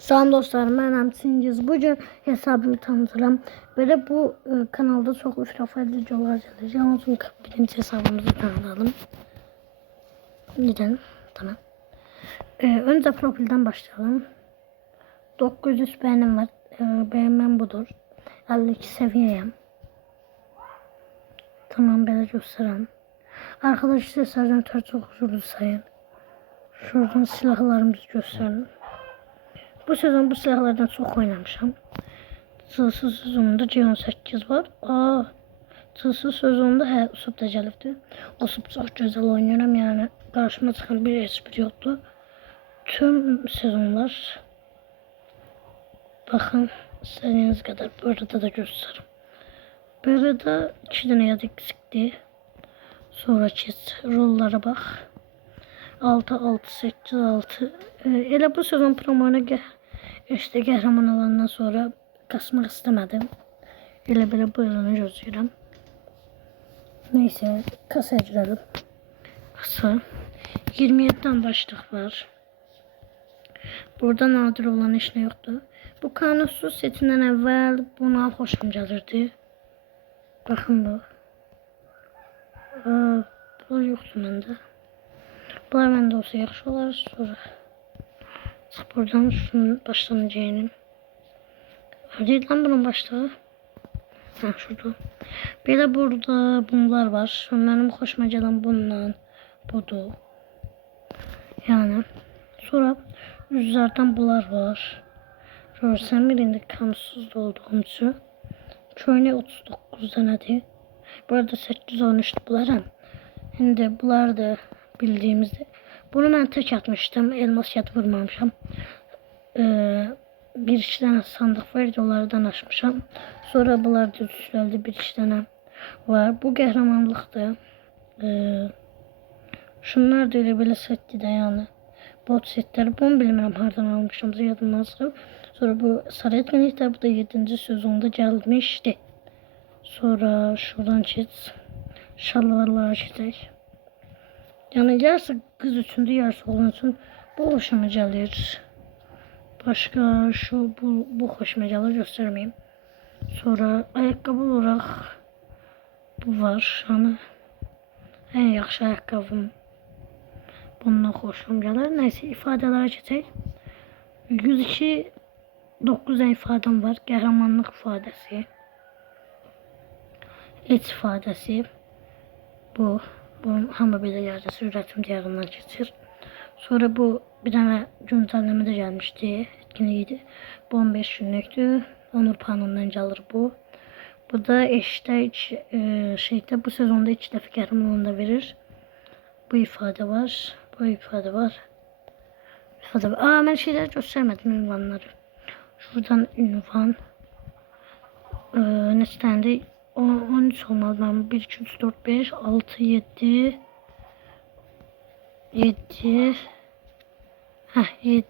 Salam dostlarım, mən Çingiz. Bugün hesabımı tanıtıram. Böyle bu kanalda çok itiraf videolar gelir. Yalnız birinci hesabımızı tanıtalım. Neden? Tamam. Önce profilden başlayalım. 900 beğenim var. Beğenmem budur. 52 seviyeyim. Tamam, böyle göstereyim. Arkadaşlar seslerden çok huzurlu sayın. Şuradan silahlarımızı gösterelim. Bu sezon bu silahlardan çok oynamışam. Çılsız sezonunda G18 var. Çılsız sezonunda Usub da gəlibdi. Usub çok güzel oynuyorum, yani karşıma çıkan bir espri yoktu. Tüm sezonlar, bakın istediğiniz kadar burada da gösteririm. Burada 2 tane yad eksikti. Sonra çiz rollara bak. 6 6 8 6. Elə bu sezon promona işte qəhrəman olandan sonra kasmaq istemedim. Elə belə bu yılını gözləyirəm. Neyse, kasaya girelim. Kasa 27'den başlık var. Burada nadir olan iş ne yoktu. Bu kanunsuz setinden evvel buna xoşum gəlirdi. Bakın bu. Bu yoktu məndə. Bunlar məndə olsa yaxşı olar. Sonra çık buradan şunun başlanacağını. Değil lan bunun başlığı. Ha, şurada. Bir de burada bunlar var. Benim hoşuma gelen bundan budur. Yani sonra yüzlerden bunlar var. Görsen birinde kansız olduğum için. Köyne 39 tanedir. Burada 813 bunlar. Şimdi bunlar da bildiğimizde. Bunu ben tek atmıştım. Elmas yat vurmamışam. Bir iki tane sandık vardı, onlardan açmışam. Sonra bunlar da düzəldi, bir iki tane var. Bu qəhrəmanlıqdır. Şunlar da elə belə setdir də, yəni bot setləri. Bunu bilmirəm hardan almışam, yadımdan çıxıb. Sonra bu sarı etkinlikdə, bu da 7-ci sezonda gəlmişdi. Sonra şuradan keç. Şalvarlara keçək. Yəni yarısı qız üçündür, yarısı oğlan üçün. Bu hoşuma gəlir. Başka şu bu hoşuma gəlir, göstermeyeyim. Sonra ayakkabı olarak bu var. Yani en yaxşı ayakkabım. Bundan hoşum gəlir. Neyse, ifadelərə keçək. 102 9 ifadem var. Qəhrəmanlıq ifadəsi. Et ifadəsi. Bu hamı belə yazısı üretim diyarından keçir. Sonra bu bir tane güncelleme de gelmişti. Etkinliğiydi. Bu 15 günlüktü. Onur panından gelir bu. Bu da işte şeyde bu sezonda 2 dəfə qəhrəmanlığında verir. Bu ifade var. Bu ifade var. İfade var. Ben şeyler göstermedim, ünvanları. Şuradan ünvan. Ne stendi? 13 olmalı. Ben 1, 2, 3, 4, 5, 6, 7 7 7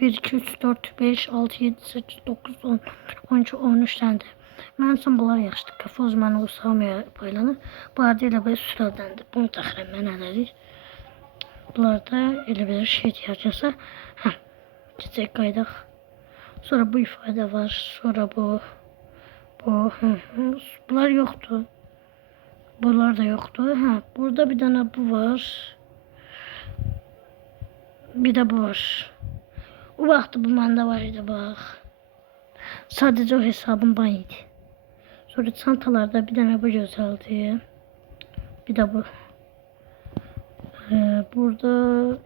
1 2 3 4 5 6 7 8 9 10 12 13 tane. Mən son bunlar yaxşıdır. Kafoz mənə o sahmaya paylanır. Bu arada elə belə süslədəndir. Bunu təxirəm mən elədik. Bunlar da elə belə şey deyəcəksə. Çiçək qaydaq. Sonra bu ifadə var. Sonra bu. Bunlar yoktu. Bunlar da yoktu. Burada bir tane bu var. Bir de bu var. O vaxtı bu məndə var idi, bax. Sadece o hesabım ban idi. Sonra çantalarda bir tane bu gözəldi. Bir de bu. Burada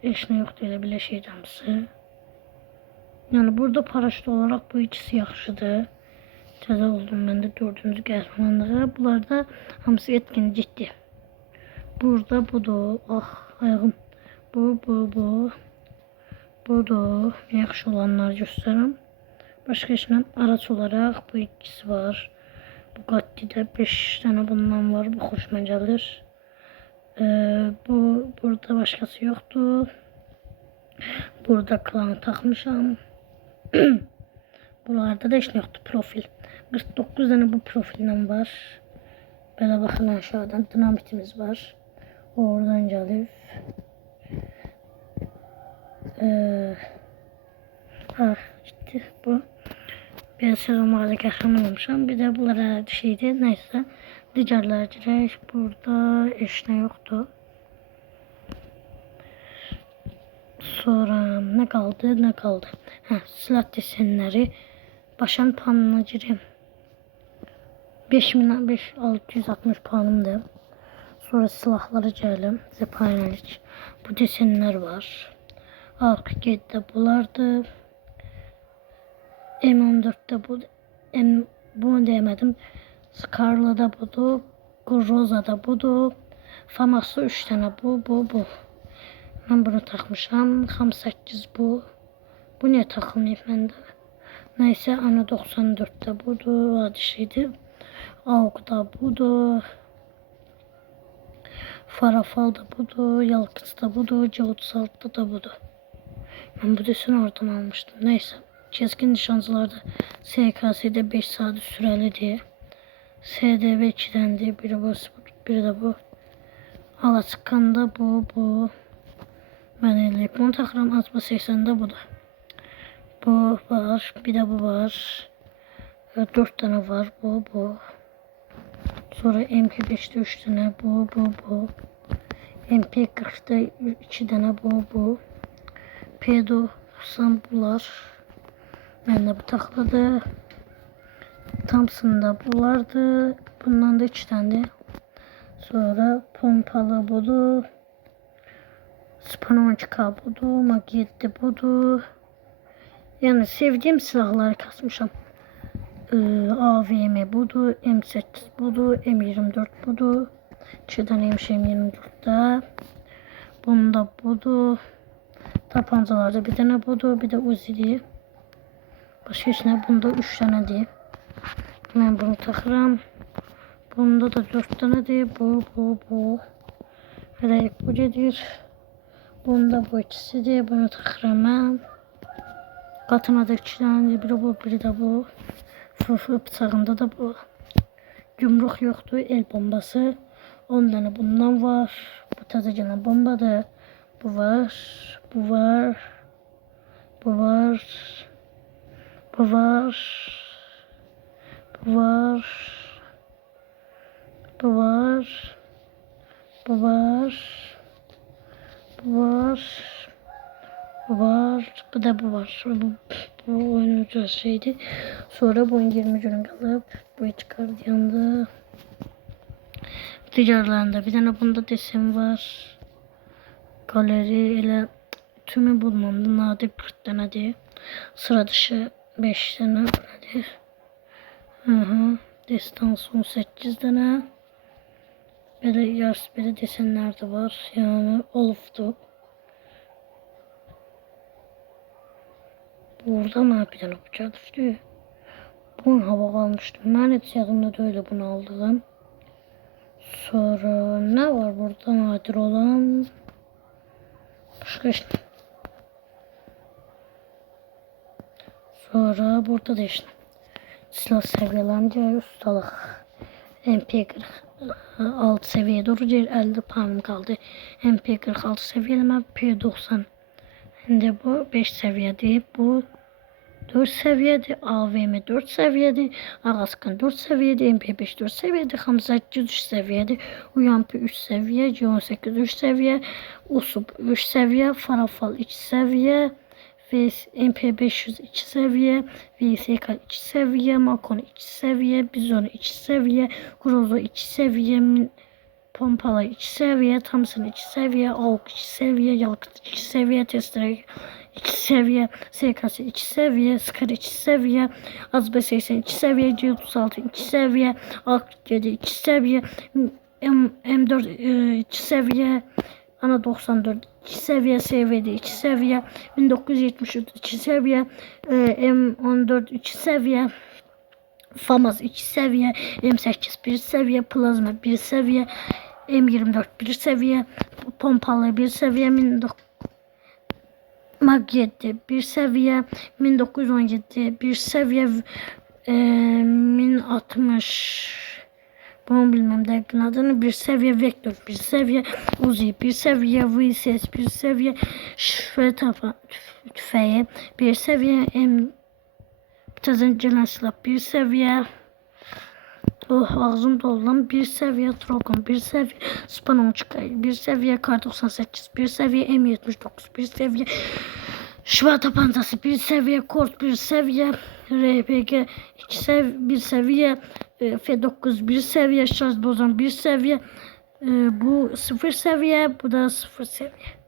heç nə yoxdur, elə belə şeydəmsi. Yani burada paraşüt olarak bu ikisi yaxşıdır. Təzə oldum mən də 4-cü qəhrəmanlığa. Bunlar da hamısı etkin, ciddi. Burada budur. Ayağım. Bu. Budur. Yaxşı olanları göstərirəm. Başqa işlə araç olarak bu ikisi var. Bu Gatti'də 5 tane bundan var. Bu xoşuma gəlir. Burada başqası yoxdur. Burada klanı taxmışam. Buralarda da heç nə yoxdur. Profil. 49 tane bu profilden var. Böyle bakın, aşağıdan dinamitimiz var. Oradan gəlib. Ha, işte bu. Bir sezonlarda kahraman olmuşam. Bir de bunlara şeydi. Neyse. Diğerler direkt burada eşine yoktu. Sonra ne kaldı ne kaldı. Ha, silah desenleri. Başan puanına gireyim. 5660 puanımdı. Sonra silahlara gelelim. Zephanelik. Bu desenler var. AK-7'de bulardı. M14'te bu. Bunu demedim. Scarlet'da budu. Groza'da budu. Famas'ta 3 tane bu. Ben bunu takmışam. Ham 8 bu. Bu niye takılmayıp bende? Neyse ana 94'te budu. Adı şeydi. AUG'da budu. Farafal'da budu. Yalkıç'ta budu. C36'da da budu. Ben bu deseni oradan almıştım. Neyse. Keskin nişancılarda SKS'de 5 saat süreli diye. SDV 2'den diye biri de bu. Alaçıkan'da bu. Ben eləyib bunu taxıram. Atma 80'de bu da. Bu var. Bir de bu var. 4 tane var. Bu. Sonra MP5'te 3 tane bu. MP40'da 2 tane bu. P90 bunlar. Ben de bu takladı. Thompson'da bulardı. Bundan da 2 tane. Sonra pompalı budu. Spanonçka budu. Magiyette budu. Yani sevdiğim silahları kasmışam. AVM budu. M8 budu. M24 budu. 2 taneymiş M24'da. Bunda budu. Tapancalarda bir tane budu. Bir de Uzi diye. Başka içine bunda 3 tane diye. Ben bunu takıram. Bunda da 4 tane diye. Bu. Reyk bu gelir. Bunda bu ikisi diye. Bunu takıram ben. Katına da 2 tane diye. Biri bu, biri de bu. Fıfı bıçağında da bu. Yumruk yoktu. El bombası. 10 tane bundan var. Bu taze gelen bombadır. Bu var. Bu da bu var. Bu oyuncu şeydi. Sonra bu 20 gün kalıp bu çıkardı yanında. Ticarlarında bir tane bunda desim var. Galeri ile tümü bulmamda nadir 40 tane diye. Sıra dışı 5 tane diye. Destans 18 tane. Böyle yarısı böyle desenler de var. Yani Oluf'tu. Burada mı bir tane bıçak düştü? Bunu hava almıştım. Ben hiç yakında da öyle bunu aldım. Sonra ne var burada nadir olan? Başka işte. Sonra burada da işte. Silah seviyelerinde ustalık. MP46 seviye doğru değil. 50 puanım kaldı. MP46 seviyeleme P90. Şimdi bu 5 seviyede. Bu 4 seviyede. AVM 4 seviyede. Ağaskan 4 seviyede. MP5 4 seviyede. Hamzat 3 seviyede. UMP 3 seviye. C18 3 seviye. USUP 3 seviye. Farafal 2 seviye. MP500 2 seviye, VSK 2 seviye, Makon 2 seviye, Bizon 2 seviye, Grozo 2 seviye, Pompala 2 seviye, Thompson 2 seviye, AUK 2 seviye, Yalkıt 2 seviye, Testere 2 seviye, SKS 2 seviye, Skar 2 seviye, Azbe 82 seviye, C36 2 seviye, AK7 2 seviye, M4 2 seviye, Ana 94 2 seviye, SVD 2 seviye, 1973 2 seviye, M14 2 seviye, FAMAS 2 seviye, M8 1 seviye, Plazma 1 seviye, M24 1 seviye, Pompalı 1 seviye, Mag 7 1 seviye, 1917 1 seviye, 1060 Bunu bilmem dəqiq adını. Bir seviye vektör, bir seviye Uzi, bir seviye VSS, bir seviye şifre tüfeği, bir seviye gelen silah, bir seviye ağzım dolu bir seviye Trogon, bir seviye Spanonçka, bir seviye Kar 98, bir seviye M79, bir seviye Şiva tabancası, bir seviye Kort, bir seviye RPG, bir seviye F9, bir seviye şarj bozan, bir seviye bu 0 seviye, bu da 0 seviye.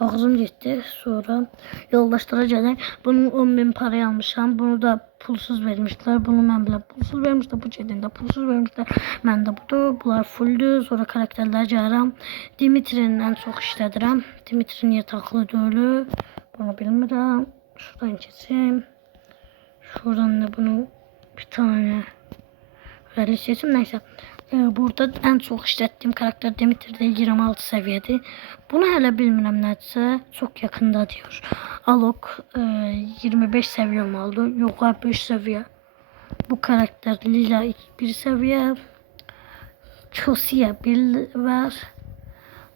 Ağzım gitti. Sonra yoldaşlara gələk. Bunun 10.000 parayı almışam. Bunu da pulsuz vermişler. Bunu mən belə pulsuz vermişler. Bu cədində pulsuz vermişler. Mən də budur. Bunlar fulldür. Sonra karakterlər gəlirəm. Dimitri'nin ən çox işlədirəm. Dimitri niyə taxılı deyil? Bunu bilmirəm. Şuradan keçim. Şuradan da bunu bir tane öyle seçim. Neyse. Burada en çok işlətdiyim karakter Dimitri'de 26 seviyedir. Bunu hələ bilmirəm nədirsə, çok yakında diyor. Alok 25 seviye olmalıdır. Yox, 5 seviye. Bu karakter Lila 1 seviye. Chosiya 1 level.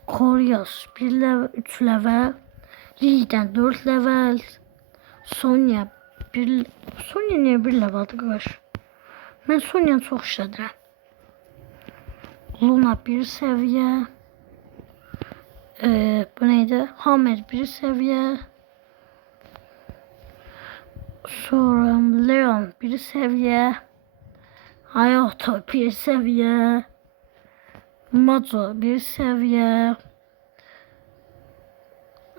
Koryas 1 level, 3 level. Lili'den 4 level. Sonya niye 1 leveldir qardaş? Mən Sonya'nı çox işlədirəm. Luna 1 seviye. Bu neydi? Hammer 1 seviye. Sonra Leon 1 seviye. Hayato 1 seviye. Mazo 1 seviye.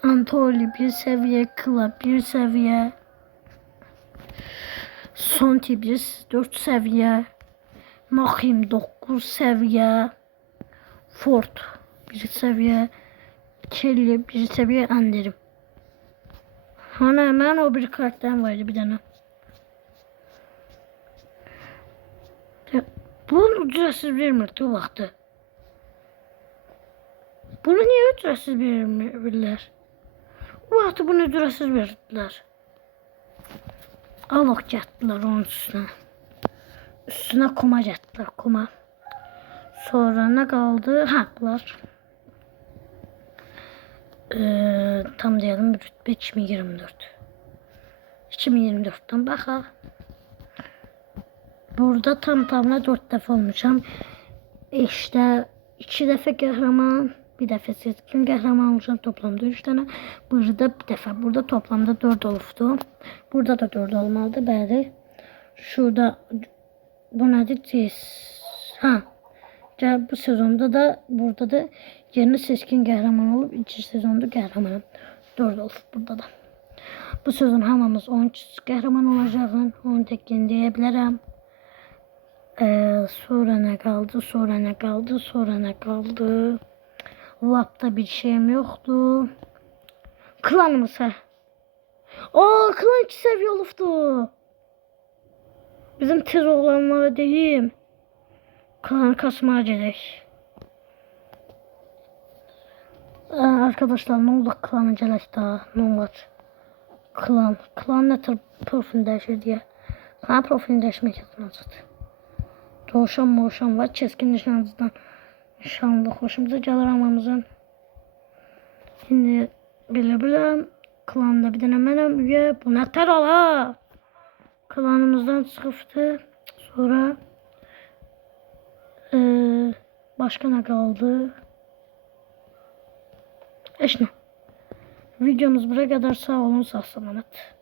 Antoli 1 seviye. Kla 1 seviye. Sonti 4 seviye. Mahim 9 seviye. Ford 1 seviye. Kelly 1 seviye. Anderim. Hani hemen o bir karakterim vardı bir tane. Bunu ücretsiz vermirdi o vaxtı. Bunu niye ücretsiz verirler? O vaxtı bunu ücretsiz verdiler. Alok getdilər onun üstüne. Üstüne kuma getdilər, kuma. Sonra ne kaldı? Ha, bunlar. Tam diyelim rütbe 2024. 2024'ten baxaq. Burada tamına 4 dəfə olmuşam. İşte 2 dəfə qəhrəman, bir dəfə seçkin qəhrəman olmuşam. Toplamda 3 tane. Burada bir dəfə. Burada toplamda 4 olubdu. Burada da 4 olmalıdır. Bəli. Şurada bu nedir? Ha. Bu sezonda da burada da yeni seçkin qəhrəman olub. 2 sezonda qəhrəmanım. 4 olub burada da. Bu sezon hamımız 13 qəhrəman olacağıq. Onu tek deyə bilərəm. Sonra ne kaldı? Sonra ne kaldı? Sonra ne kaldı? Lapta bir şeyim yoktu. Klanımız ha. Klan 2 seviye olubdu. Bizim tez oğlanlara deyim. Klan kasmaya gerek. Arkadaşlar ne oldu klanı gerek daha? Ne olur? Klan ne tür profil değişir diye. Klan profil değişmek yapılmalıdır. Doğuşan var. Keskin nişancıdan nişanlı hoşumuza gəlir amamızın. Şimdi bilirəm. Klanda bir dənə mənəm üye. Bu nətər ala? Klanımızdan çıxıbdı. Sonra başka ne kaldı? Eşne. Videomuz buraya kadar sağ olun, sağ salamat.